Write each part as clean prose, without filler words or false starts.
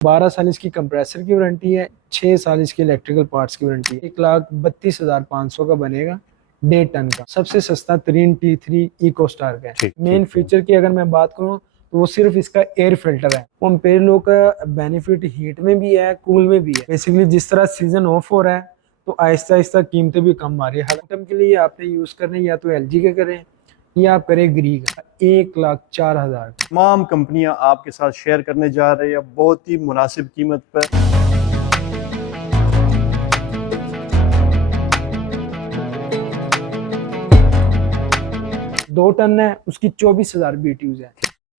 12 साल इसकी कंप्रेसर की वारंटी है, 6 साल इसकी इलेक्ट्रिकल पार्ट्स की वारंटी है। 1,32,500 का बनेगा, 1.5 टन का। सबसे सस्ता तरीन T3 इको स्टार का है। मेन फीचर की अगर मैं बात करूँ तो वो सिर्फ इसका एयर फिल्टर है। वो एम्पेरियो का बेनिफिट हीट में भी है, कूल में भी है। बेसिकली जिस तरह सीजन ऑफ हो रहा है तो आहिस्ता आहिस्ता कीमतें भी कम आ रही है। हालांकि के लिए आपने यूज करने या तो LG के करें या आप करें ग्री का। 1,04,000। तमाम कंपनियां आपके साथ शेयर करने जा रही है बहुत ही मुनासिब कीमत पर। 2 टन है, उसकी 24,000 BTUs है।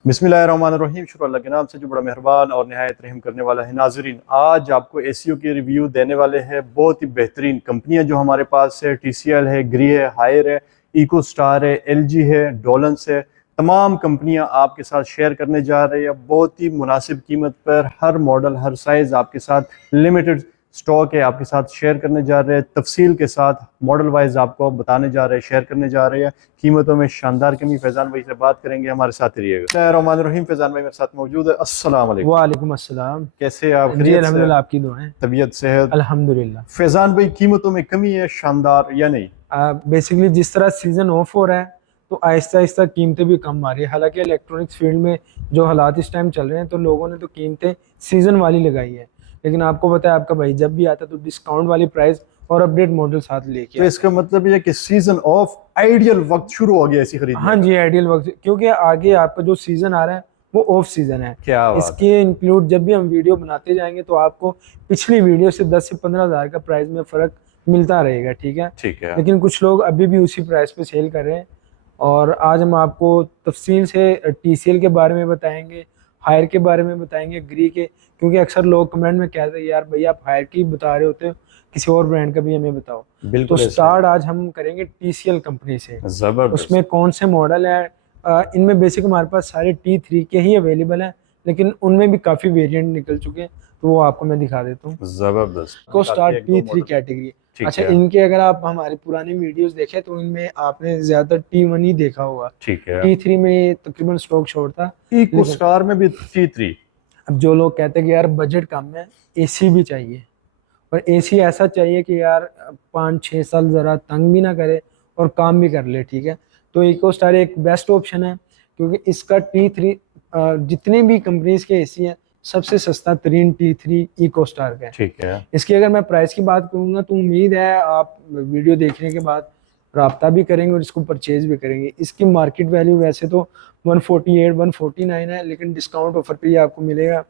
बिस्मिल्लाहिर्रहमानिर्रहीम। शुक्र अल्लाह के नाम से जो बड़ा मेहरबान और निहायत रहम करने वाला है। नाजरीन, आज आपको एसीओ की रिव्यू देने वाले हैं। बहुत ही बेहतरीन कंपनियां जो हमारे पास है, TCL है, ग्री है, हायर है, इको स्टार है, LG है, डोलेंस है। तमाम कंपनियां आपके साथ शेयर करने जा रही है बहुत ही मुनासिब कीमत पर। हर मॉडल, हर साइज़ आपके साथ लिमिटेड स्टॉक है, आपके साथ शेयर करने जा रहे हैं। तफसील के साथ मॉडल वाइज आपको बताने जा रहे हैं, शेयर करने जा रहे हैं। कीमतों में शानदार कमी। फैजान भाई से बात करेंगे, हमारे साथ रहिएगा। रहमान फैजान भाई मेरे साथ मौजूद है। अस्सलाम वालेकुम। वालेकुम अस्सलाम। कैसे आप? जी खैरियत से? अल्हम्दुलिल्लाह, आपकी दुआएं। तबीयत सेहत? अल्हम्दुलिल्लाह। फैजान भाई, कीमतों में कमी है शानदार या नहीं? बेसिकली जिस तरह सीजन ऑफ हो रहा है तो आहिस्ता आहिस्ता कीमतें भी कम आ रही है। हालांकि इलेक्ट्रॉनिक्स फील्ड में जो हालात इस टाइम चल रहे हैं तो लोगों ने तो कीमतें सीजन वाली लगाई है, लेकिन आपको पता है आपका भाई जब भी आता है तो डिस्काउंट वाली प्राइस और अपडेट मॉडल साथ लेके तो इसका मतलब ये कि सीजन ऑफ आइडियल वक्त शुरू हो गया ऐसी खरीदने हाँ का। जी, आइडियल वक्त, क्योंकि आगे आपका जो सीजन आ रहा है वो ऑफ सीजन है। क्या बात है। इसके इंक्लूड जब भी हम वीडियो बनाते जाएंगे तो आपको पिछली वीडियो से 10 से 15,000 का प्राइस में फर्क मिलता रहेगा, ठीक है। ठीक है। लेकिन कुछ लोग अभी भी उसी प्राइस पे सेल कर रहे हैं। और आज हम आपको तफसील से TCL के बारे में बताएंगे, हायर के बारे में बताएंगे, ग्री के, क्योंकि अक्सर लोग कमेंट में कहते हैं यार भैया आप हायर की बता रहे होते हो, किसी और ब्रांड का भी हमें बताओ। तो बिल्कुल स्टार्ट आज हम करेंगे TCL कंपनी से। जबरदस्त। उसमें कौन से मॉडल है? इनमें बेसिक हमारे पास सारे T3 के ही अवेलेबल हैं, लेकिन उनमें भी काफ़ी वेरिएंट निकल चुके हैं, तो वो आपको मैं दिखा देता हूँ। जबरदस्त। को स्टार्ट T3 कैटेगरी। अच्छा, इनके अगर आप हमारी पुरानी वीडियोस देखें तो इनमें आपने ज्यादातर T1 ही देखा होगा। ठीक है। T3 में तकरीबन स्टॉक शॉर्ट था। इको स्टार में भी T3। अब जो लोग कहते हैं कि यार बजट कम है, AC भी चाहिए, और AC ऐसा चाहिए कि यार 5-6 साल ज़रा तंग भी ना करे और काम भी कर ले, ठीक है, तो इको स्टार एक बेस्ट ऑप्शन है। क्योंकि इसका T3 जितने भी कंपनीज के AC हैं सबसे सस्ता तरीन T3 इको स्टार का है। ठीक है। इसकी अगर मैं प्राइस की बात करूंगा तो उम्मीद है आप वीडियो देखने के बाद राब्ता भी करेंगे और इसको परचेज भी करेंगे। इसकी मार्केट वैल्यू वैसे तो 148-149 है, लेकिन डिस्काउंट ऑफर पे ये आपको मिलेगा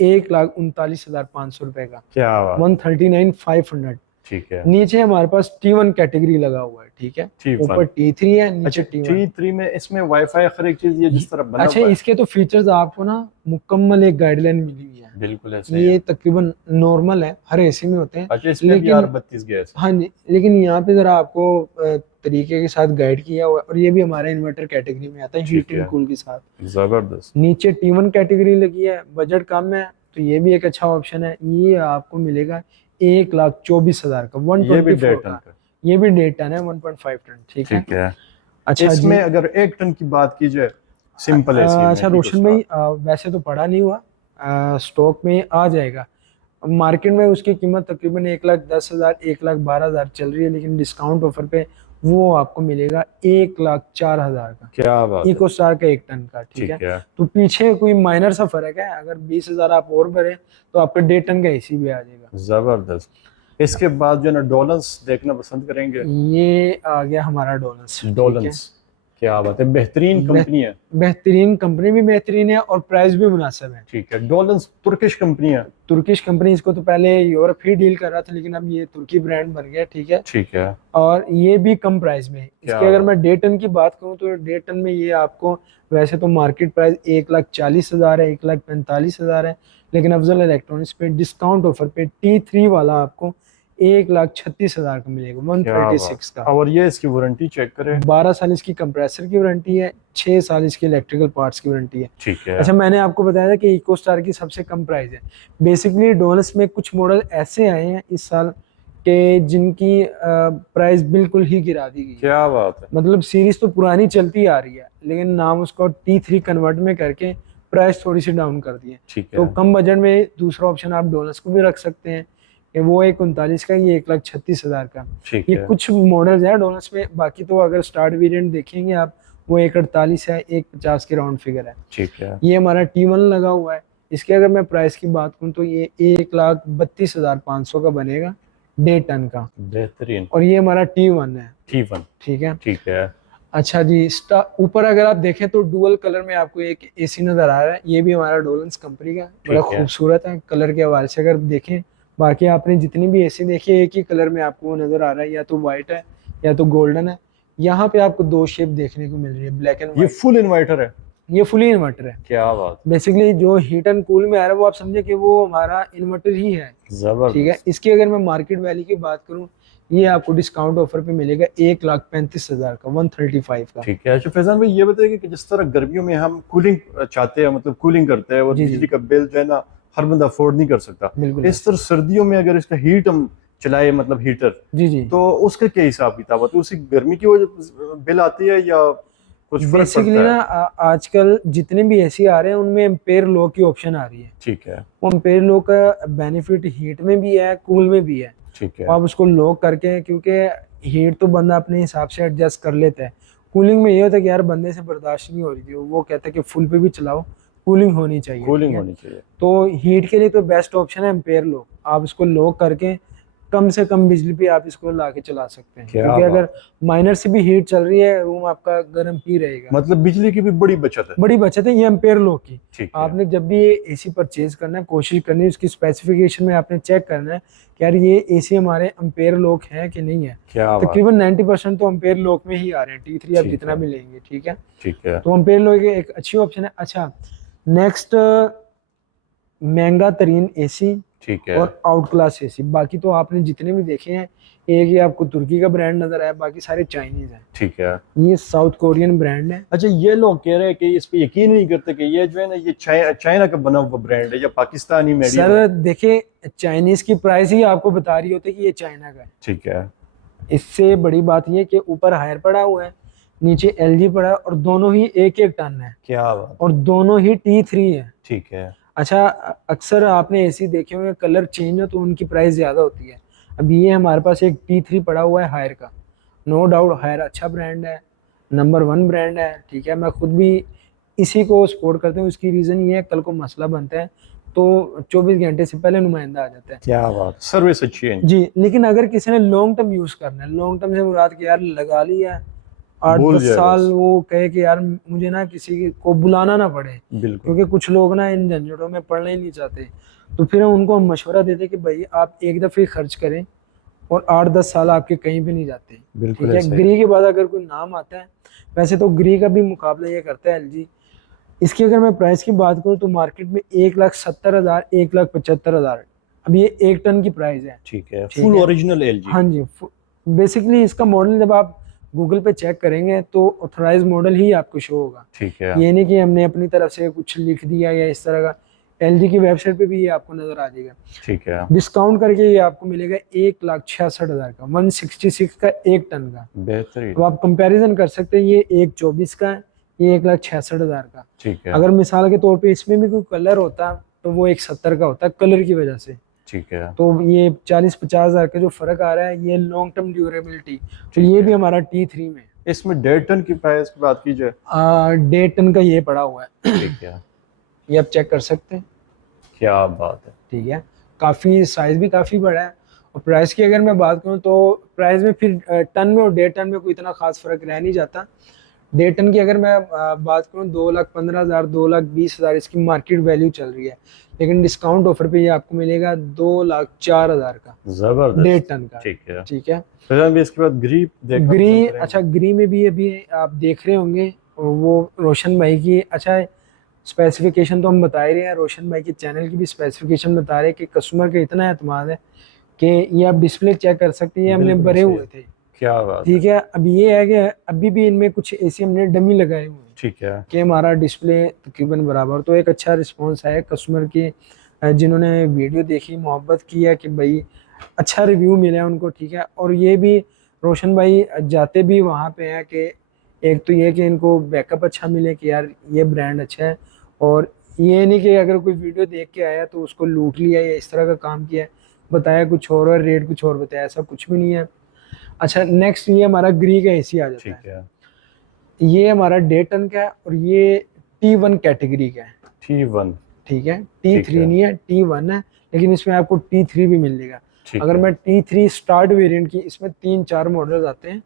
1,39,500 रुपए का। क्या बात। 139,500। ठीक है। नीचे हमारे पास T1 कैटेगरी लगा हुआ है, ठीक है। ऊपर T3 है, नीचे अच्छा, T1। T3 में इसमें वाईफाई हर एक चीज ये जिस तरह बना अच्छा, हुआ है। इसके तो फीचर्स आपको ना मुकम्मल एक गाइडलाइन मिली हुई है। बिल्कुल ऐसे ये है। तकरीबन नॉर्मल है, हर AC में होते हैं। अच्छा, इसमें भी R32 गैस। हाँ जी, लेकिन यहाँ पे जरा आपको तरीके के साथ गाइड किया हुआ है, और ये भी हमारा इन्वर्टर कैटेगरी में आता है, हीटिंग कूल के साथ। जबरदस्त। नीचे T1 कैटेगरी लगी है, बजट कम है तो ये भी एक अच्छा ऑप्शन है। ये आपको मिलेगा 1,24,000 का, 124 का। ये भी 1.5 टन है, 1.5 टन, ठीक है। अच्छा इसमें जी, अगर 1 टन की बात की जाए सिंपल AC में, अच्छा रोशन भाई, वैसे तो पड़ा नहीं हुआ, स्टॉक में आ जाएगा। मार्केट में उसकी कीमत तकरीबन 1,10,000 1,12,000 चल रही है, लेकिन डिस्काउंट ऑफर पे वो आपको मिलेगा 1,04,000 का। क्या बात इको स्टार का 1 टन का, ठीक है। तो पीछे कोई माइनर सा फर्क है, अगर 20,000 आप और भरे तो आपका 1.5 टन का AC भी आ जाएगा। जबरदस्त। इसके बाद जो ना डोलेंस देखना पसंद करेंगे। ये आ गया हमारा डोलेंस। डोलेंस क्या बात है, बेहतरीन कंपनी है। बेहतरीन कंपनी भी बेहतरीन है और प्राइस भी मुनासिब है। ठीक है। डोलेंस तुर्किश कंपनी है। तुर्किश कंपनी, इसको तो पहले यूरोप ही डील कर रहा था, लेकिन अब ये तुर्की ब्रांड बन गया, ठीक है। ठीक है। और ये भी कम प्राइस में है। इसकी अगर मैं 1.5 टन की बात करूँ तो 1.5 टन में ये आपको, वैसे तो मार्केट प्राइस 1,40,000 है, 1,45,000 है, लेकिन अफजल इलेक्ट्रॉनिक्स पे डिस्काउंट ऑफर पे T3 वाला आपको 1,36,000 का मिलेगा, 136 का। और ये इसकी वारंटी चेक करें। 12 साल इसकी कंप्रेसर की वारंटी है, 6 साल इसकी इलेक्ट्रिकल पार्ट्स की वारंटी है। ठीक है। अच्छा, मैंने आपको बताया था कि इको स्टार की सबसे कम प्राइस है। बेसिकली डोलेंस में कुछ मॉडल ऐसे आए हैं इस साल के जिनकी प्राइस बिल्कुल ही गिरा दी गई। क्या बात है। मतलब सीरीज तो पुरानी चलती आ रही है, लेकिन नाम उसको T3 कन्वर्ट में करके प्राइस थोड़ी सी डाउन कर दी है। ठीक तो है। कम बजट में दूसरा ऑप्शन आप डोलस को भी रख सकते हैं कि वो एक 39 का, ये 1,36,000 का। ठीक ये है। कुछ मॉडल्स हैं डोलस में, बाकी तो अगर स्टार्ट वेरिएंट देखेंगे आप वो 1,48 है, 1,50 के राउंड फिगर है। ठीक है। ये हमारा T1 लगा हुआ है। इसके अगर मैं प्राइस की बात करूँ तो ये 1,32,500 का बनेगा 1.5 टन का, बेहतरीन। और ये हमारा T1 है। T1। ठीक है। ठीक है। अच्छा जी, ऊपर अगर आप देखें तो डुअल कलर में आपको एक एसी नजर आ रहा है। ये भी हमारा डोलन्स कंपनी का, बड़ा ठीक है। खूबसूरत है कलर के हवाले से अगर देखें। बाकी आपने जितनी भी एसी देखी है एक ही कलर में आपको वो नजर आ रहा है, या तो व्हाइट है या तो गोल्डन है। यहाँ पे आपको दो शेप देखने को मिल रही है, ब्लैक एंड ये व्हाइट। फुल इन्वर्टर है? ये फुली इन्वर्टर है। क्या बात। बेसिकली जो हीट एंड कूल में आ रहा है वो आप समझे कि वो हमारा इन्वर्टर ही है। ठीक है। जबरदस्त। इसकी अगर मैं मार्केट वैल्यू की बात करूं, ये आपको डिस्काउंट ऑफर पे मिलेगा 1,35,000 का, 135 का। ठीक है। अच्छा फैजान भाई, ये बताइए कि जिस तरह गर्मियों में हम कूलिंग चाहते हैं, मतलब कूलिंग करते हैं, और जी जी बिजली का बिल जो है ना हर बंदा अफोर्ड नहीं कर सकता, बिल्कुल। इस तरह सर्दियों में अगर इसका हीट हम चलाए, मतलब हीटर, जी जी। तो उसका क्या हिसाब किताब होता है? उसी गर्मी की वजह बिल आती है या कुछ फर्क बेसिकली पड़ता ना है? आजकल जितने भी एसी आ रहे हैं उनमें एम्पेयर लो की ऑप्शन आ रही है। ठीक है। वो एम्पेयर लो का बेनिफिट हीट में भी है, कूल में भी है। ठीक है। तो आप उसको लो करके, क्योंकि हीट तो बंदा अपने हिसाब से एडजस्ट कर लेता है। कूलिंग में ये होता है कि यार बंदे से बर्दाश्त नहीं हो रही थी, वो कहता है कि फुल पे भी चलाओ, कूलिंग होनी चाहिए। ठीक कूलिंग है। होनी चाहिए। तो हीट के लिए तो बेस्ट ऑप्शन है एम्पेयर लो। आप इसको लो करके कम से कम बिजली पे आप इसको ला के चला सकते हैं, क्या क्योंकि अगर बात। माइनर से भी हीट चल रही है रूम आपका गर्म ही रहेगा। मतलब बिजली की भी बड़ी बचत है। बड़ी बचत है ये एम्पेयर लो की। ठीक है। आपने जब भी ये एसी परचेज करना है, कोशिश करनी है उसकी स्पेसिफिकेशन में आपने चेक करना है कि यार ये एसी हमारे एम्पेयर लॉक है कि नहीं है। क्या बात। तकरीबन 90% तो एम्पेयर लॉक में ही आ रहे हैं, T3 आप ठीक जितना है। भी लेंगे। ठीक है। ठीक है। तो एम्पेयर लॉक एक अच्छी ऑप्शन है। अच्छा, नेक्स्ट महंगा तरीन एसी ठीक है। और आउट क्लास एसी, बाकी तो आपने जितने भी देखे हैं, एक ही आपको तुर्की का ब्रांड नजर आया, बाकी सारे चाइनीज हैं। ठीक है। ये साउथ कोरियन ब्रांड है। अच्छा, ये लोग कह रहे हैं कि इस पे यकीन नहीं करते कि ये जो है ना ये चाइना का बना हुआ ब्रांड है या पाकिस्तानी मेड इन सर है। देखिए, चाइनीज की प्राइस ही आपको बता रही होती है कि ये चाइना का है। ठीक है। इससे बड़ी बात ये कि ऊपर हायर पड़ा हुआ है, नीचे एलजी पड़ा है, और दोनों ही 1-1 टन है, क्या बात। और दोनों ही T3 है। ठीक है। अच्छा, अक्सर आपने एसी देखे होंगे कलर चेंज हो तो उनकी प्राइस ज्यादा होती है। अब ये हमारे पास एक T3 पड़ा हुआ है हायर का। नो डाउट हायर अच्छा ब्रांड है, नंबर 1 ब्रांड है। ठीक है। मैं खुद भी इसी को सपोर्ट करता हूँ। इसकी रीजन ये है, कल को मसला बनता है तो 24 घंटे से पहले नुमाइंदा आ जाता है। क्या बात, सर्विस अच्छी है। जी। लेकिन अगर किसी ने लॉन्ग टर्म यूज करना है, लॉन्ग टर्म से मुराद कि यार लगा लिया 8-10 भूल जाए साल, बस। वो कहे कि यार मुझे ना किसी को बुलाना ना पड़े, बिल्कुल। क्योंकि कुछ लोग ना इन झंझटों में पढ़ना ही नहीं चाहते। तो फिर उनको हम मशवरा देते कि भाई आप एक दफे खर्च करें और 8-10 साल आपके कहीं भी नहीं जाते। बिल्कुल ठीक है। ऐसा ही। ग्री के बाद अगर कोई नाम आता है, वैसे तो ग्री का भी मुकाबला ये करता है एलजी। इसकी अगर मैं प्राइस की बात करूँ तो मार्केट में 1,70,000, 1,75,000, अब ये 1 टन की प्राइस है। ठीक है। ठीक फुल है। Original LG. हाँ जी। बेसिकली इसका मॉडल जब आप गूगल पे चेक करेंगे तो ऑथराइज मॉडल ही आपको शो होगा। ठीक है। ये नहीं कि हमने अपनी तरफ से कुछ लिख दिया या इस तरह का। एलजी की वेबसाइट पे भी ये आपको नजर आ जाएगा। ठीक है। डिस्काउंट करके ये आपको मिलेगा 1,66,000 का, 166 का 1 टन का। बेहतरीन। तो आप कंपैरिजन कर सकते हैं, ये 1,24 का है, ये 1,66,000 का। ठीक है। अगर मिसाल के तौर पे इसमें भी कोई कलर होता तो वो 1,70 का होता कलर की वजह से। ठीक है। तो ये 40-50 हज़ार का जो फर्क आ रहा है, ये लॉन्ग टर्म ड्यूरेबिलिटी। तो ये भी हमारा T3 में। इसमें 1.5 टन की प्राइस की बात की जाए, 1.5 टन का ये पड़ा हुआ है। ठीक है। ये आप चेक कर सकते हैं। क्या बात है। ठीक है। काफ़ी साइज भी काफ़ी बड़ा है। और प्राइस की अगर मैं बात करूँ तो प्राइस में फिर टन में और 1.5 टन में कोई इतना खास फर्क रह नहीं जाता। 1.5 टन की अगर मैं बात करूँ 2,15,000, 2,20,000 इसकी मार्केट वैल्यू चल रही है, लेकिन डिस्काउंट ऑफर पे ये आपको मिलेगा 2,04,000 का, जबरदस्त। 1.5 टन का। ठीक है। ठीक है। फिर हम इसके बाद ग्री देखना ग्री, पसंद करेंगे। अच्छा ग्री में भी अभी आप देख रहे होंगे वो रोशन भाई की, अच्छा स्पेसिफिकेशन तो हम बता ही रहे हैं, रोशन भाई के चैनल की भी स्पेसिफिकेशन बता रहे हैं कि कस्टमर का इतना एतमाद है कि ये आप डिस्प्ले चेक कर सकते हैं, ये हमने बिल्कुल भरे सही। हुए थे। क्या बात ठीक है। है। अब ये है कि अभी भी इनमें कुछ एसी हमने डमी लगाए हुए हैं ठीक है। कि हमारा डिस्प्ले तकरीबन बराबर। तो एक अच्छा रिस्पॉन्स है कस्टमर की, जिन्होंने वीडियो देखी, मोहब्बत की है कि भाई अच्छा रिव्यू मिला है उनको। ठीक है। और ये भी रोशन भाई जाते भी वहाँ पे हैं कि एक तो ये कि इनको बैकअप अच्छा मिले कि यार ये ब्रांड अच्छा है, और ये नहीं कि अगर कोई वीडियो देख के आया तो उसको लूट लिया या इस तरह का काम किया, बताया कुछ और रेट कुछ और बताया, ऐसा कुछ भी नहीं है। अच्छा, नेक्स्ट ये हमारा ग्री का एसी आ जाता ठीक है। है। ये हमारा 1.5 टन का है और ये T1 कैटेगरी का है। T1। ठीक है, ठीक T3 है। नहीं है, T1 है, लेकिन इसमें आपको T3 भी मिलेगा। ठीक अगर है। मैं T3 स्टार्ट वेरिएंट की, इसमें 3-4 मॉडल्स आते हैं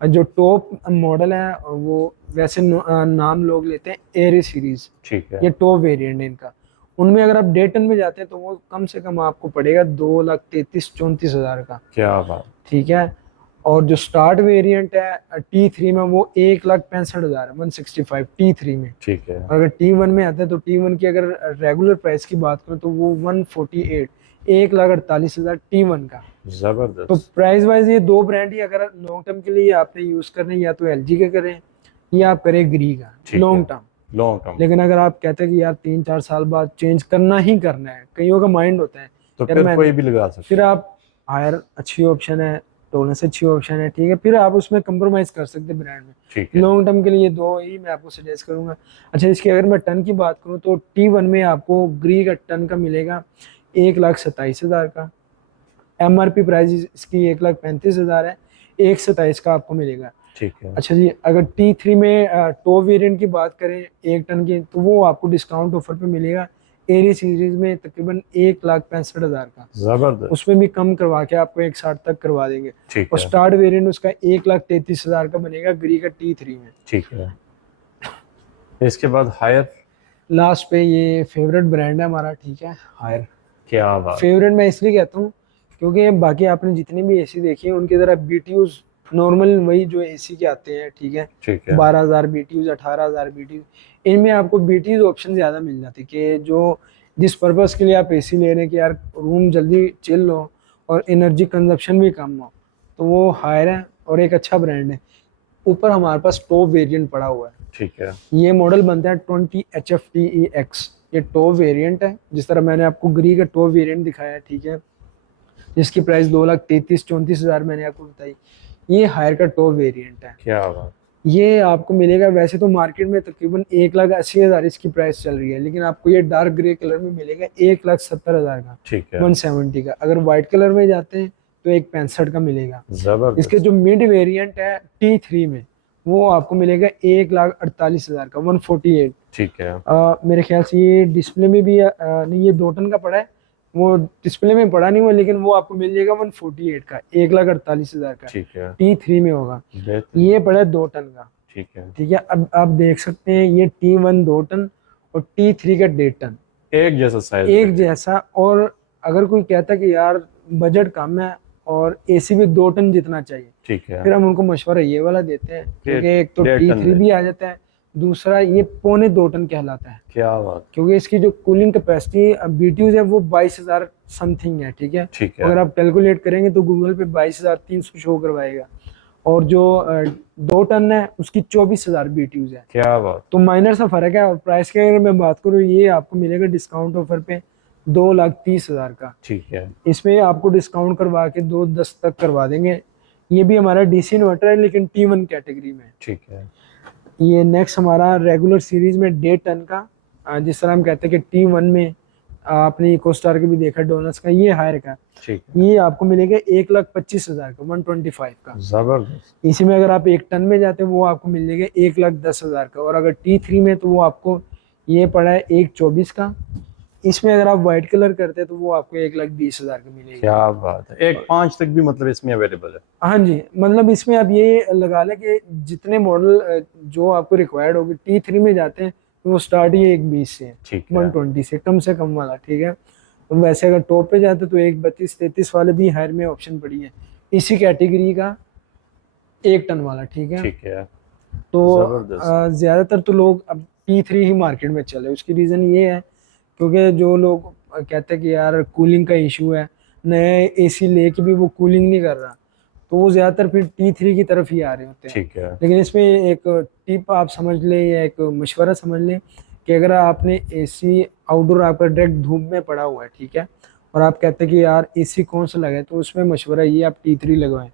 और जो टॉप मॉडल है वो वैसे नाम लोग लेते हैं एरी सीरीज, ठीक है। ये टॉप वेरिएंट है इनका। उनमें अगर आप 1.5 टन में जाते हैं तो वो कम से कम आपको पड़ेगा 2,33,34,000 का। क्या बात। ठीक है, और जो स्टार्ट वेरिएंट है T3 में वो 1,65,000 है, 165 T3 में। ठीक है। और अगर T1 में आता है तो T1 की अगर रेगुलर प्राइस की बात करें तो वो 148, 1,48,000 T1 का। तो जबरदस्त। प्राइस वाइज ये दो ब्रांड ही अगर लॉन्ग टर्म के लिए आपने यूज करने, या तो LG के करें या आप करें ग्री का ठीक लॉन्ग है। टर्म। Long term. लेकिन अगर आप कहते हैं कि यार 3-4 साल बाद चेंज करना ही करना है, कईयों का माइंड होता है तो यार फिर मैं, कोई भी लगा सकता फिर है। आप हायर अच्छी ऑप्शन है, टोलेंस अच्छी ऑप्शन है, ठीक है, फिर आप उसमें कंप्रोमाइज कर सकते हैं ब्रांड में। ठीक है। लॉन्ग टर्म के लिए दो ही मैं आपको सजेस्ट करूंगा। अच्छा, इसकी अगर मैं टन की बात करूं तो T1 में आपको ग्री का टन का मिलेगा 1,27,000 का। MRP प्राइस इसकी 1,35,000 है, 1,27 का आपको मिलेगा। ठीक है। अच्छा जी, अगर T3 में टॉप वेरिएंट की बात करें 1 टन की, तो वो आपको डिस्काउंट ऑफर पे मिलेगा एरी सीरीज में तकरीबन 1,65,000 का। जबरदस्त। उसमें भी कम करवा के आपको 1,60 तक करवा देंगे। ठीक और है। स्टार्ट वेरिएंट उसका 1,33,000 का बनेगा ग्री का T3 में। ठीक है। इसके बाद हायर। लास्ट पे ये फेवरेट ब्रांड है हमारा, ठीक है, हायर। क्या बात। फेवरेट मैं इसलिए कहता हूँ क्योंकि बाकी आपने जितनी भी एसी देखी है उनकी तरह BTUs नॉर्मल वही जो एसी के आते हैं, ठीक है, ठीक है। 12,000 BTUs, 18,000 BTUs, इनमें आपको BTUs ऑप्शन ज़्यादा मिल जाते हैं कि जो जिस पर्पज़ के लिए आप एसी ले रहे हैं कि यार रूम जल्दी चिल हो और एनर्जी कंजप्शन भी कम हो, तो वो हायर है और एक अच्छा ब्रांड है। ऊपर हमारे पास टॉप वेरिएंट पड़ा हुआ है। ठीक है। ये मॉडल बनता है 20 HFTEX, ये टॉप वेरिएंट है। जिस तरह मैंने आपको ग्री का टॉप वेरिएंट दिखाया है, ठीक है, जिसकी प्राइस 2,33,34,000 मैंने आपको बताई, ये हायर का टॉप वेरिएंट है। क्या बात। ये आपको मिलेगा, वैसे तो मार्केट में तकरीबन 1,80,000 इसकी प्राइस चल रही है, लेकिन आपको ये डार्क ग्रे कलर में मिलेगा 1,70,000 का, ठीक है। 170 का। अगर व्हाइट कलर में जाते हैं तो 1,65 का मिलेगा। जबरदस्त। इसके जो मिड वेरिएंट है T3 में, वो आपको मिलेगा 1,48,000 का, 148। ठीक है। मेरे ख्याल से ये डिस्प्ले में भी नहीं, ये 2 टन का पड़ा है, वो डिस्प्ले में पड़ा नहीं हुआ, लेकिन वो आपको मिल जाएगा 148 का, 1,48,000 का। ठीक है। T3 में होगा। बेहतरीन। ये पड़ा है 2 टन का। ठीक है। ठीक है, अब आप देख सकते हैं ये T1 2 टन और T3 का 1.5 टन, एक जैसा साइज। एक जैसा। और अगर कोई कहता है कि यार बजट कम है और एसी भी 2 टन जितना चाहिए, ठीक है। फिर हम उनको मशवरा ये वाला देते हैं, क्योंकि एक तो 1.5 टन T3 भी आ जाता है, दूसरा ये 1.25 टन कहलाता है, क्या बात। क्योंकि इसकी जो कूलिंग कैपेसिटी BTUs है वो 22,000 समथिंग है। ठीक है, ठीक अगर है। आप कैलकुलेट करेंगे तो गूगल पे 22,300 शो करवाएगा, और जो 2 टन है उसकी 24,000 BTUs है। क्या बात। तो माइनर सा फर्क है। और प्राइस की अगर मैं बात करूँ, ये आपको मिलेगा डिस्काउंट ऑफर पे 2,30,000 का। ठीक है। इसमें आपको डिस्काउंट करवा के 2,10 तक करवा देंगे। ये भी हमारा DC इन्वर्टर है, लेकिन T1 कैटेगरी में। ठीक है। ये नेक्स्ट हमारा रेगुलर सीरीज में 1.5 टन का, जिस तरह हम कहते हैं कि T1 में आपने इकोस्टार के भी देखा डोनस का, ये हायर का, ठीक है। ये आपको मिलेगा 1,25,000 का, 125 का। जबरदस्त। इसी में अगर आप 1 टन में जाते हैं वो आपको मिल जाएगा 1,10,000 का। और अगर T3 में तो वो आपको ये पड़ा है 1,24 का। इसमें अगर आप व्हाइट कलर करते हैं तो वो आपको 1,20,000 का मिलेगा। क्या बात है। 1.5 तक भी मतलब इसमें अवेलेबल है। हाँ जी, मतलब इसमें आप ये लगा लें कि जितने मॉडल जो आपको रिक्वायर्ड होगी, T3 में जाते हैं तो वो स्टार्ट ही 1,20 से है, ठीक है। 120 से कम वाला। ठीक है, तो वैसे अगर टॉप पे जाते तो 1,32-33 वाले भी हायर में ऑप्शन पड़ी है इसी कैटेगरी का, 1 टन वाला। ठीक है, ठीक है। तो जबरदस्त। ज़्यादातर तो लोग अब T3 ही मार्केट में चले। उसकी रीज़न ये है क्योंकि जो लोग कहते हैं कि यार कूलिंग का इशू है, नए एसी लेके भी वो कूलिंग नहीं कर रहा, तो वो ज़्यादातर फिर T3 की तरफ ही आ रहे होते हैं। ठीक है। लेकिन इसमें एक टिप आप समझ लें या एक मशवरा समझ लें कि अगर आपने एसी आउटडोर आपका डायरेक्ट धूप में पड़ा हुआ है, ठीक है, और आप कहते हैं कि यार एसी कौन सा लगाए, तो उसमें मशवरा ये आप T3 लगवाएं,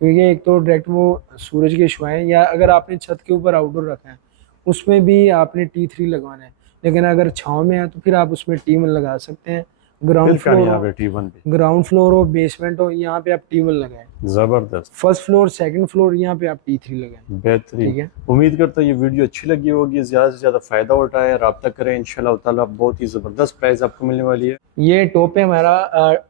क्योंकि एक तो डायरेक्ट वो सूरज के छुआएं, या अगर आपने छत के ऊपर आउटडोर रखा है उसमें भी आपने T3 लगवाना है। लेकिन अगर छाँव में है तो फिर आप उसमें T1 लगा सकते हैं। ग्राउंड बिल्कुल फ्लोर यहाँ हो, पे T1 भी ग्राउंड फ्लोर हो, बेसमेंट हो, यहाँ पे आप T1 लगाएं। जबरदस्त, फर्स्ट फ्लोर, सेकंड फ्लोर, यहाँ पे आप T3 लगाएं। बेहतरीन। ठीक है। उम्मीद करता हूँ ये वीडियो अच्छी लगी होगी, ज़्यादा से ज़्यादा फ़ायदा उठाएं, रब्ता करें, इंशाल्लाह ताला बहुत ही ज़बरदस्त प्राइस आपको मिलने वाली है। ये टॉप पे हमारा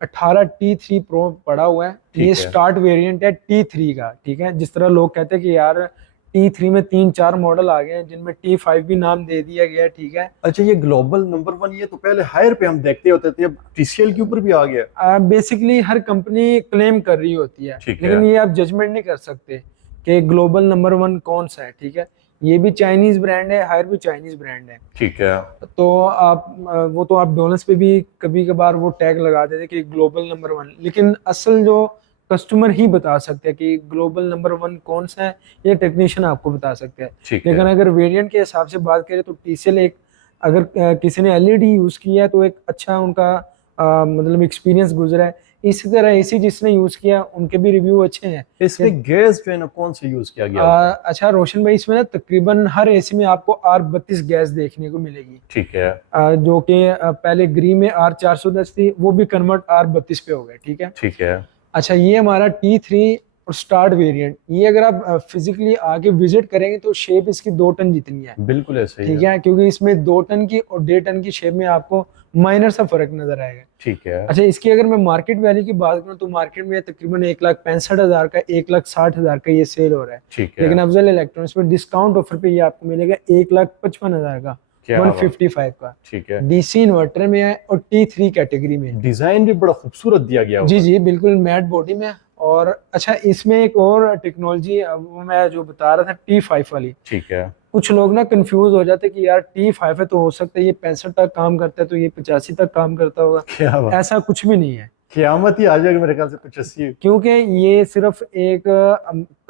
18 T3 प्रो पड़ा हुआ है। ठीक ये है। स्टार्ट वेरिएंट है T3 का। ठीक है, जिस तरह लोग कहते हैं कि यार T3 में 3-4 मॉडल आ गए हैं जिनमें T5 भी नाम दे दिया गया है। ठीक है, अच्छा, ये ग्लोबल नंबर 1, ये तो पहले हायर पे हम देखते होते थे, अब TCL के ऊपर भी आ गया। बेसिकली हर कंपनी क्लेम कर रही होती है, ठीक है। लेकिन ये आप जजमेंट नहीं कर सकते कि ग्लोबल नंबर 1 कौन सा है। ठीक है, ये भी चाइनीज ब्रांड है, हायर भी चाइनीज ब्रांड है। ठीक है। तो आप वो तो आप डोनर्स पे भी कभी कभार वो टैग लगा देते कि ग्लोबल नंबर 1, लेकिन असल जो कस्टमर ही बता सकते हैं कि ग्लोबल नंबर 1 कौन सा है, ये टेक्नीशियन आपको बता सकते हैं। ठीक लेकिन है। अगर वेरिएंट के हिसाब से बात करें तो TCL एक, अगर किसी ने LED यूज किया है तो एक अच्छा उनका मतलब एक्सपीरियंस गुजरा है। इसी तरह AC जिसने यूज किया उनके भी रिव्यू अच्छे हैं। इसमें गैस जो है ना कौन सा यूज किया गया होता है? अच्छा रोशन भाई, इसमें ना तकरीबन हर AC में आपको R32 गैस देखने को मिलेगी। ठीक है। जो कि पहले ग्री में R410 थी, वो भी कन्वर्ट R32 पे हो गए। ठीक है। ठीक है। अच्छा, ये हमारा T3 और स्टार्ट वेरिएंट, ये अगर आप फिजिकली आके विजिट करेंगे तो शेप इसकी 2 टन जितनी है। बिल्कुल ऐसे ही ठीक है, क्योंकि इसमें 2 टन की और 1.5 टन की शेप में आपको माइनर सा फर्क नजर आएगा। ठीक है। अच्छा, इसकी अगर मैं मार्केट वैल्यू की बात करूं तो मार्केट में तकरीबन 1,65,000 का, 1,60,000 का ये सेल हो रहा है। ठीक है। लेकिन अफजल इलेक्ट्रॉनिक्स में डिस्काउंट ऑफर पे ये आपको मिलेगा 1,55,000 का, क्या बात। 155 का। ठीक है। DC इन्वर्टर में है और T3 कैटेगरी में है। डिजाइन भी बड़ा खूबसूरत दिया गया जी होगा। जी बिल्कुल, मैट बॉडी में है। और अच्छा, इसमें एक और टेक्नोलॉजी वो मैं जो बता रहा था T5 वाली, ठीक है। कुछ लोग ना कंफ्यूज हो जाते कि यार T5 है तो हो सकता है ये 65 तक काम करता है तो ये 85 तक काम करता होगा। क्या बात, ऐसा कुछ भी नहीं है, क़यामत ही आ जाएगी मेरे ख्याल से 85। क्योंकि ये सिर्फ एक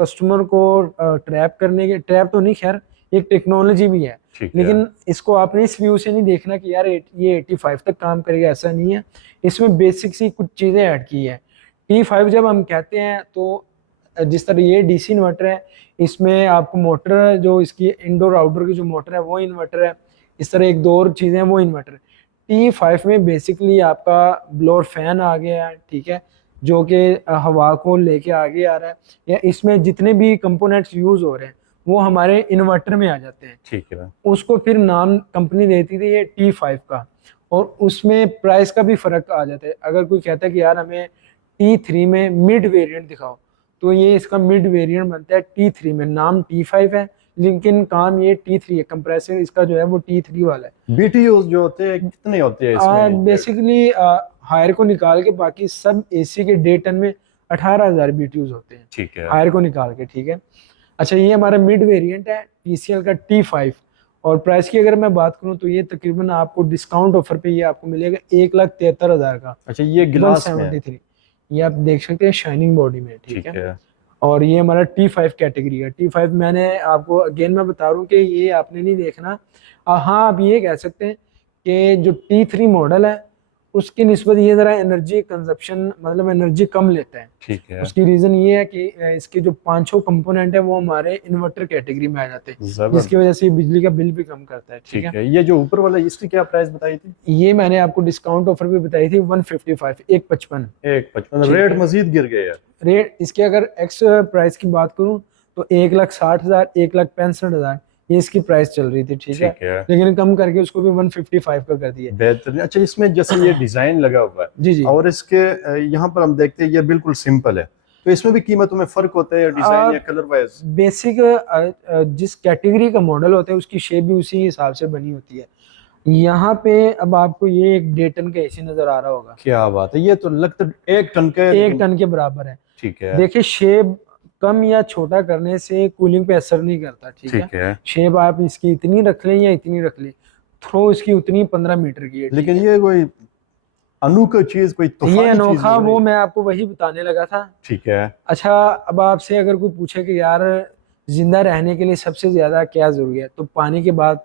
कस्टमर को ट्रैप करने के, ट्रैप तो नहीं खैर, एक टेक्नोलॉजी भी है। ठीक है। लेकिन इसको आपने इस व्यू से नहीं देखना कि यार ये 85 तक काम करेगा, ऐसा नहीं है। इसमें बेसिक सी कुछ चीजें ऐड की है। T5 जब हम कहते हैं तो जिस तरह ये DC इन्वर्टर है, इसमें आपको मोटर जो इसकी इंडोर आउटडोर की जो मोटर है वो इन्वर्टर है। इस तरह एक दो और चीजें हैं वो इन्वर्टर है। T5 में बेसिकली आपका ब्लोअर फैन आ गया है। ठीक है, जो कि हवा को लेके आगे आ रहा है, या इसमें जितने भी कंपोनेंट्स यूज हो रहे हैं वो हमारे इन्वर्टर में आ जाते हैं। ठीक है। उसको फिर नाम कंपनी देती थी ये T5 का, और उसमें प्राइस का भी फर्क आ जाता है। अगर कोई कहता है कि यार हमें T3 में मिड वेरिएंट दिखाओ, तो ये इसका मिड वेरिएंट बनता है T3 में। नाम T5 है लेकिन काम ये T3 है। कंप्रेसर इसका जो है वो T3 वाला है। BTUs जो होते हैं कितने होते हैं इसमें? बेसिकली हायर को निकाल के बाकी सब AC के 1.5 टन में 18,000 BTUs होते हैं, ठीक है। हायर को निकाल के। ठीक है। अच्छा, ये हमारा मिड वेरिएंट है TCL का T5, और प्राइस की अगर मैं बात करूं तो ये तकरीबन आपको डिस्काउंट ऑफर पे ये आपको मिलेगा 1,73,000 का, अच्छा, ये गिलास में है। 173। ये आप देख सकते हैं शाइनिंग बॉडी में। ठीक ठीक है। है। और ये हमारा T5 कैटेगरी है। T5 मैंने आपको अगेन मैं बता रहा हूँ कि ये आपने नहीं देखना। हाँ, आप ये कह सकते हैं कि जो T3 मॉडल है उसकी निस्बत ये जरा एनर्जी कंजप्शन, मतलब एनर्जी कम लेता है। ठीक है। उसकी रीजन ये है कि इसके जो 5-6 कंपोनेंट है वो हमारे इन्वर्टर कैटेगरी में आ जाते हैं, जबरदस्त। जिसकी वजह से ये बिजली का बिल भी कम करता है। ठीक ठीक है। है। ये जो ऊपर वाला, इसकी क्या प्राइस बताई थी? ये मैंने आपको डिस्काउंट ऑफर भी बताई थी 155, 155। 155। ठीक रेट है। मजीद गिर गए यार। रेट इसके अगर एक्स प्राइस की बात करूं तो 1,60,000, 1,65,000 ये इसकी प्राइस चल रही थी। ठीक है। ठीक है। लेकिन कम करके उसको भी 155 का कर दिया। बेहतरीन। अच्छा, इसमें जैसे ये डिजाइन लगा हुआ है जी जी। और इसके यहाँ पर हम देखते हैं ये बिल्कुल सिंपल है, तो इसमें भी कीमतों में फर्क होता है, डिजाइन या कलर वाइज? बेसिक जिस कैटेगरी का मॉडल होता है उसकी शेप भी उसी हिसाब से बनी होती है। यहाँ पे अब आपको ये एक 1.5 टन का AC नजर आ रहा होगा। क्या बात है, ये तो लगता है 1 टन का है, 1 लेकिन टन के बराबर है। ठीक है। देखिए, शेप कम या छोटा करने से कूलिंग पे असर नहीं करता। ठीक है। ठीक है। शेप आप इसकी इतनी रख लें या इतनी रख लें, थ्रो इसकी उतनी 15 मीटर की है। ठीक लेकिन है? ये कोई अनोखा चीज, कोई ये तूफानी चीज अनोखा, लग वो रही मैं आपको वही बताने लगा था। है। ठीक है। अच्छा, अब आपसे अगर कोई पूछे कि यार जिंदा रहने के लिए सबसे ज्यादा क्या जरूरी है, तो पानी के बाद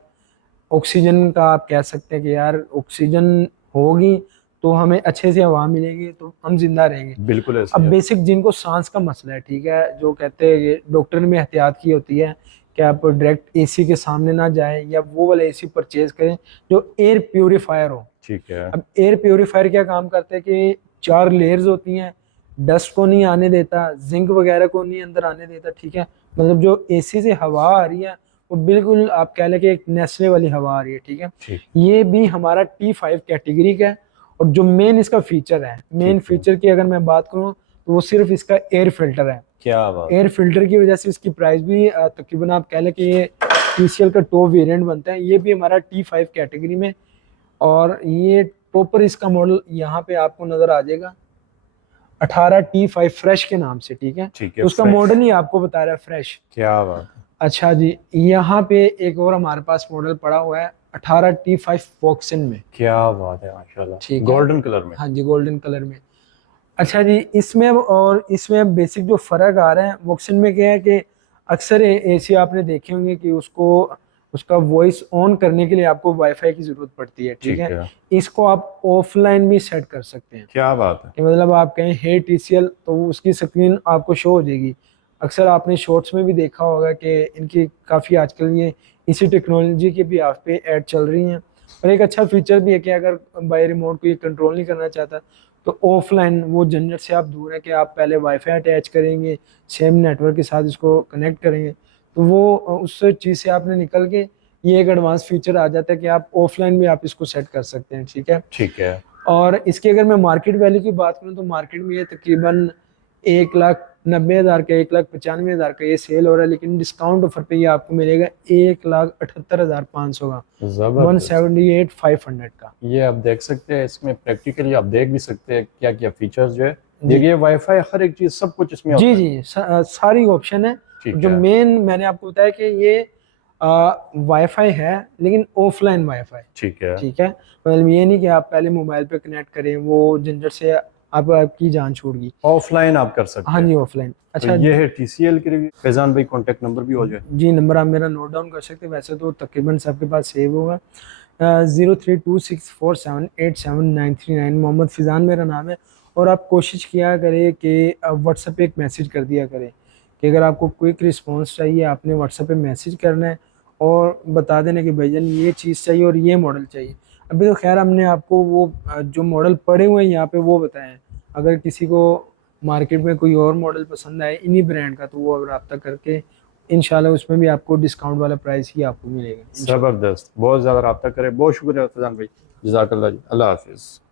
ऑक्सीजन का आप कह सकते हैं कि यार ऑक्सीजन होगी तो हमें अच्छे से हवा मिलेगी तो हम जिंदा रहेंगे। बिल्कुल ऐसे अब है। बेसिक जिनको सांस का मसला है, ठीक है, जो कहते हैं, डॉक्टर ने भी एहतियात की होती है कि आप डायरेक्ट एसी के सामने ना जाएं या वो वाला एसी परचेज करें जो एयर प्योरीफायर हो। ठीक है। अब एयर प्योरीफायर क्या काम करता है कि 4 लेयर्स होती हैं, डस्ट को नहीं आने देता, जिंक वगैरह को नहीं अंदर आने देता, ठीक है। मतलब जो एसी से हवा आ रही है वो बिल्कुल आप कह लें कि एक नेस्ले वाली हवा आ रही है, ठीक है। ठीक। ये भी हमारा T5 कैटेगरी का है। और जो मेन इसका फीचर है, मेन ठीक है। फीचर की अगर मैं बात करूँ तो वो सिर्फ इसका एयर फिल्टर है। क्या बात। एयर फिल्टर की वजह से इसकी प्राइस भी तकरीबन आप कह लें कि ये TCL का टॉप वेरिएंट बनता है। ये भी हमारा T5 कैटेगरी में, और ये प्रॉपर इसका मॉडल यहाँ पे आपको नजर आ जाएगा 18T5 फ्रेश के नाम से, ठीक है। ठीक है, उसका fresh। मॉडल ही आपको बता रहा है फ्रेश। क्या बात है। अच्छा जी, यहाँ पे एक और हमारे पास मॉडल पड़ा हुआ है 18T5 वॉक्सन में। क्या बात है, माशाल्लाह। ठीक है, गोल्डन कलर में। हाँ जी, गोल्डन कलर में। अच्छा जी, इसमें और इसमें बेसिक जो फर्क आ रहा है वॉक्सन में क्या है कि अक्सर एसी आपने देखे होंगे कि उसको उसका वॉइस ऑन करने के लिए आपको वाईफाई की जरूरत पड़ती है, ठीक है। इसको आप ऑफलाइन भी सेट कर सकते हैं। क्या बात है। कि मतलब आप कहें हे TCL तो उसकी स्क्रीन आपको शो हो जाएगी। अक्सर आपने शॉर्ट्स में भी देखा होगा कि इनकी काफ़ी आजकल ये इसी टेक्नोलॉजी की भी आप पे ऐड चल रही हैं। और एक अच्छा फीचर भी है कि अगर बाय रिमोट को ये कंट्रोल नहीं करना चाहता तो ऑफलाइन वो झंझट से आप दूर है कि आप पहले वाईफाई अटैच करेंगे, सेम नेटवर्क के साथ इसको कनेक्ट करेंगे, तो वो उस चीज़ से आपने निकल के ये एक एडवांस फीचर आ जाता है कि आप ऑफलाइन भी आप इसको सेट कर सकते हैं, ठीक है। ठीक है। और इसकी अगर मैं मार्केट वैल्यू की बात करूं तो मार्केट में ये तकरीबन 1,90,000 का, 1,95,000 का ये सेल हो रहा है, लेकिन डिस्काउंट ऑफर पे ये आपको मिलेगा 1,78,500 का, 178,500 का। ये आप देख सकते हैं, इसमें प्रैक्टिकली आप देख भी सकते हैं क्या क्या फीचर्स जो है। देखिए वाईफाई हर एक चीज सब कुछ इसमें जी जी, सारी ऑप्शन है। जो मेन मैंने आपको बताया कि ये वाईफाई है लेकिन ऑफलाइन वाईफाई, ठीक है। ठीक है। मतलब ये नहीं कि आप पहले मोबाइल पे कनेक्ट करें, वो झंझट से आपकी जान छूट गई। ऑफलाइन आप कर सकते हैं। हाँ जी, ऑफलाइन। अच्छा, तो ये है TCL की रिव्यू। फैजान भाई कॉन्टेक्ट नंबर भी हो जाए। जी, नंबर आप मेरा नोट डाउन कर सकते हैं, वैसे तो तकरीबन सबके पास सेव होगा। 0326478793 मोहम्मद फिजान मेरा नाम है। और आप कोशिश किया करें कि व्हाट्सएप पे एक मैसेज कर दिया करें कि अगर आपको क्विक रिस्पांस चाहिए आपने व्हाट्सएप पे मैसेज करना है और बता देना कि भैया ये चीज़ चाहिए और ये मॉडल चाहिए। अभी तो खैर हमने आपको वो जो मॉडल पड़े हुए हैं यहाँ पे वो बताए हैं। अगर किसी को मार्केट में कोई और मॉडल पसंद आए इन्हीं ब्रांड का तो वो रब्ता करके इंशाल्लाह उसमें भी आपको डिस्काउंट वाला प्राइस ही आपको मिलेगा। जबरदस्त, बहुत ज़्यादा रब्ता करें। बहुत शुक्रिया फैजान भाई, जज़ाकल्लाह जी। अल्लाह हाफिज़।